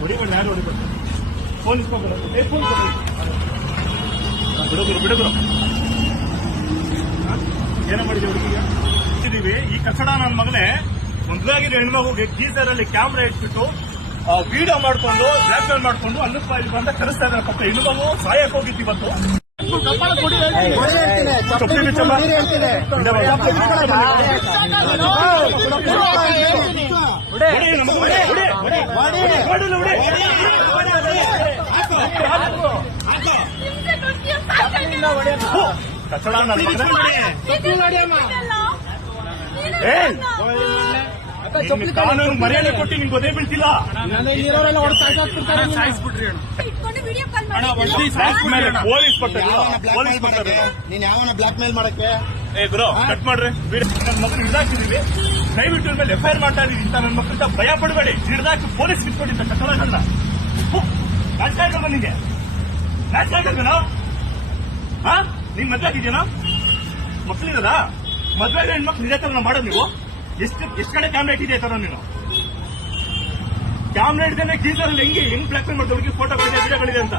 ಹೊಡಿಬೇಡ, ಯಾರು ಹೊಡಿಬೇಡ. ಫೋನ್ ಇಸ್ಕೊಬೇಡ. ಬಿಡುಗರು ಏನ ಮಾಡಿದೆ ಹುಡುಗಿಗೆ ಈ ಕಚಡ ನನ್ನ ಮಗನೇ ಮದುವೆಯಾಗಿರೋ ಹೆಣ್ಮಗುಗೆ ಗೀಸರ್ ಅಲ್ಲಿ ಕ್ಯಾಮ್ರಾ ಇಟ್ಬಿಟ್ಟು ವಿಡಿಯೋ ಮಾಡ್ಕೊಂಡು ಬ್ಲಾಕ್ ಮೇಲ್ ಮಾಡ್ಕೊಂಡು ಅನ್ನಕ್ಕೆ ಬಂದ ಕರೆಸ್ತಾ ಇದ್ದಾರೆ. ಪಕ್ಕ ಹೆಣ್ಮಗು ಸಾಯಕ್ ಹೋಗಿತ್ತು ಇವತ್ತು. ಕಚಡ ನನ್ನ ಕಾನೂನು ಮರ್ಯಾದೆ ಕೊಟ್ಟು ನಿಮ್ಗೆ ಗೊತ್ತೇ ಬೀಳ್ತಿಲ್ಲ. ಪೊಲೀಸ್ ನೀನ್ ಯಾವನ ಬ್ಲಾಕ್ ಮೇಲ್ ಮಾಡಕ್ಕೆ ಗುರು ಕಟ್ ಮಾಡ್ರಿ. ನನ್ನ ಮಗನ ಹಿಡ್ದಾಕಿದೀವಿ, ದಯವಿಟ್ಟು ಮೇಲೆ ಎಫ್ಐಆರ್ ಮಾಡ್ತಾ ಇದೀವಿ ಅಂತ ನನ್ನ ಮಕ್ಕಳಿಂದ ಭಯ ಪಡಬೇಡಿ. ಹಿಡ್ದಾಕಿ ಪೊಲೀಸ್ ಇಟ್ಕೊಂಡಿದ್ದ ಕಟ್ಟಡಗಳನ್ನ ನಾಚ ಆಗಲ್ವ ನಿಂಗೆ? ನಾಚ ಆಗಲ್ವೇನೋ? ನಿಮ್ ಮದ್ವೆ ಆಗಿದ್ಯೇನೋ? ಮಕ್ಳಿರದ ಮದ್ವೆ ಹೆಣ್ಮಕ್ಳು ಇದೇ ತರ ಮಾಡೋದು ನೀವು? ಎಷ್ಟು ಕಡೆ ಕ್ಯಾಮ್ರಾ ಇಟ್ಟಿದೆ ತರ ನೀನು? ಕ್ಯಾಮ್ರಾ ಹಿಡಿದೇನೆ ಗೀಸರಲ್ಲಿ ಹೆಂಗ್ ಬ್ಲಾಕ್ ಮೇಲ್ ಮಾಡ್ತಾ ಹುಡುಗಿ ಫೋಟೋಗಳಿದೆ ವಿಡಿಯೋಗಳಿದೆ ಅಂತ